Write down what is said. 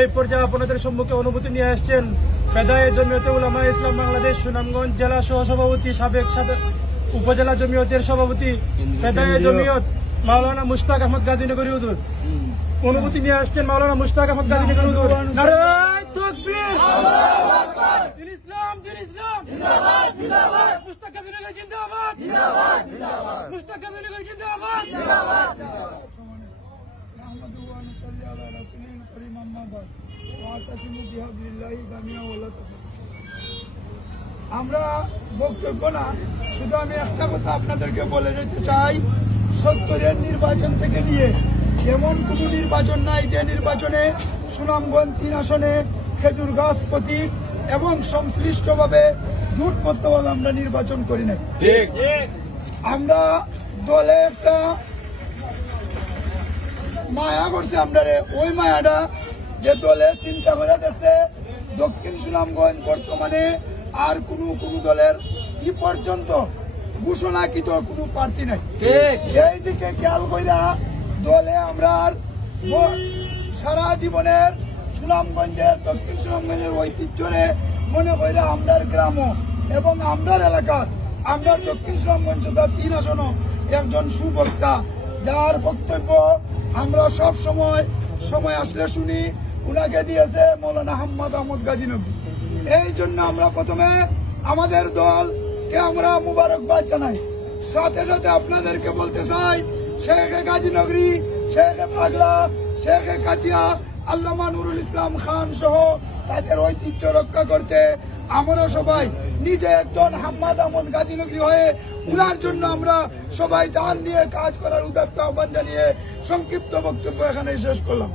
এই পর্যায়ে আপনাদের সম্মুখে অনুমতি নিয়ে আসছেন ফেদায়ে জমিয়তে উলামা ইসলাম বাংলাদেশ সুনামগঞ্জ জেলা সহসভাপতি সাবেক উপজেলা জমিয়তের সভাপতি ফেদায়ে জমিয়ত মাওলানা মুশতাক আহমদ গাজীনগরী হুজুর। অনুমতি নিয়ে আসছেন মাওলানা মুশতাক আহমদ গাজীনগরী হুজুর। নারায়ে তাকবীর, আল্লাহু আকবার। দিন ইসলাম জিন্দাবাদ জিন্দাবাদ। মুশতাক গাজীনগরী জিন্দাবাদ জিন্দাবাদ জিন্দাবাদ। মুশতাক গাজীনগরী জিন্দাবাদ জিন্দাবাদ জিন্দাবাদ। আমরা বক্তব্য না, শুধু আমি একটা কথা আপনাদেরকে বলে যেতে চাই, ৭০-এর নির্বাচন থেকে নিয়ে এমন কোন নির্বাচন নাই যে নির্বাচনে সুনামগঞ্জ ৩ আসনে খেজুর গাছ প্রতীক এবং সংশ্লিষ্টভাবে জোটবদ্ধভাবে আমরা নির্বাচন করি নাই। আমরা দলে একটা মায়া করছে, আমরা ওই মায়াটা যে দলে চিন্তা করে দিচ্ছে দক্ষিণ সুনামগঞ্জ বর্তমানে আর কোন দলের কি পর্যন্ত ঘোষণাকৃত কোনো প্রার্থী নাই। এই দিকে খেয়াল কইরা দলে আমরা সারা জীবনের সুনামগঞ্জের দক্ষিণ সুনামগঞ্জের ঐতিহ্যে মনে কইরা আমরার গ্রাম এবং আমরার এলাকার আমরার দক্ষিণ সুনামগঞ্জ ৩ আসনও একজন সুবক্তা, যার বক্তব্য আমরা সব সময় আসলে শুনি, উনাকে দিয়েছে মৌলানা আহমদ গাজীনগরী। এই জন্য আমরা প্রথমে আমাদের দলকে আমরা মুবারকবাদ জানাই। সাথে সাথে আপনাদেরকে বলতে চাই, শেখে গাজীনগরী, শেখে পাগলা, শেখে কাতিয়া, আল্লামা নুরুল ইসলাম খান সহ তাদের ঐতিহ্য রক্ষা করতে আমরা সবাই নিজে একজন আহমদ গাজীনগরী হয়ে উনার জন্য আমরা সবাই জান দিয়ে কাজ করার উদাত্ত আহ্বান জানিয়ে সংক্ষিপ্ত বক্তব্য এখানে শেষ করলাম।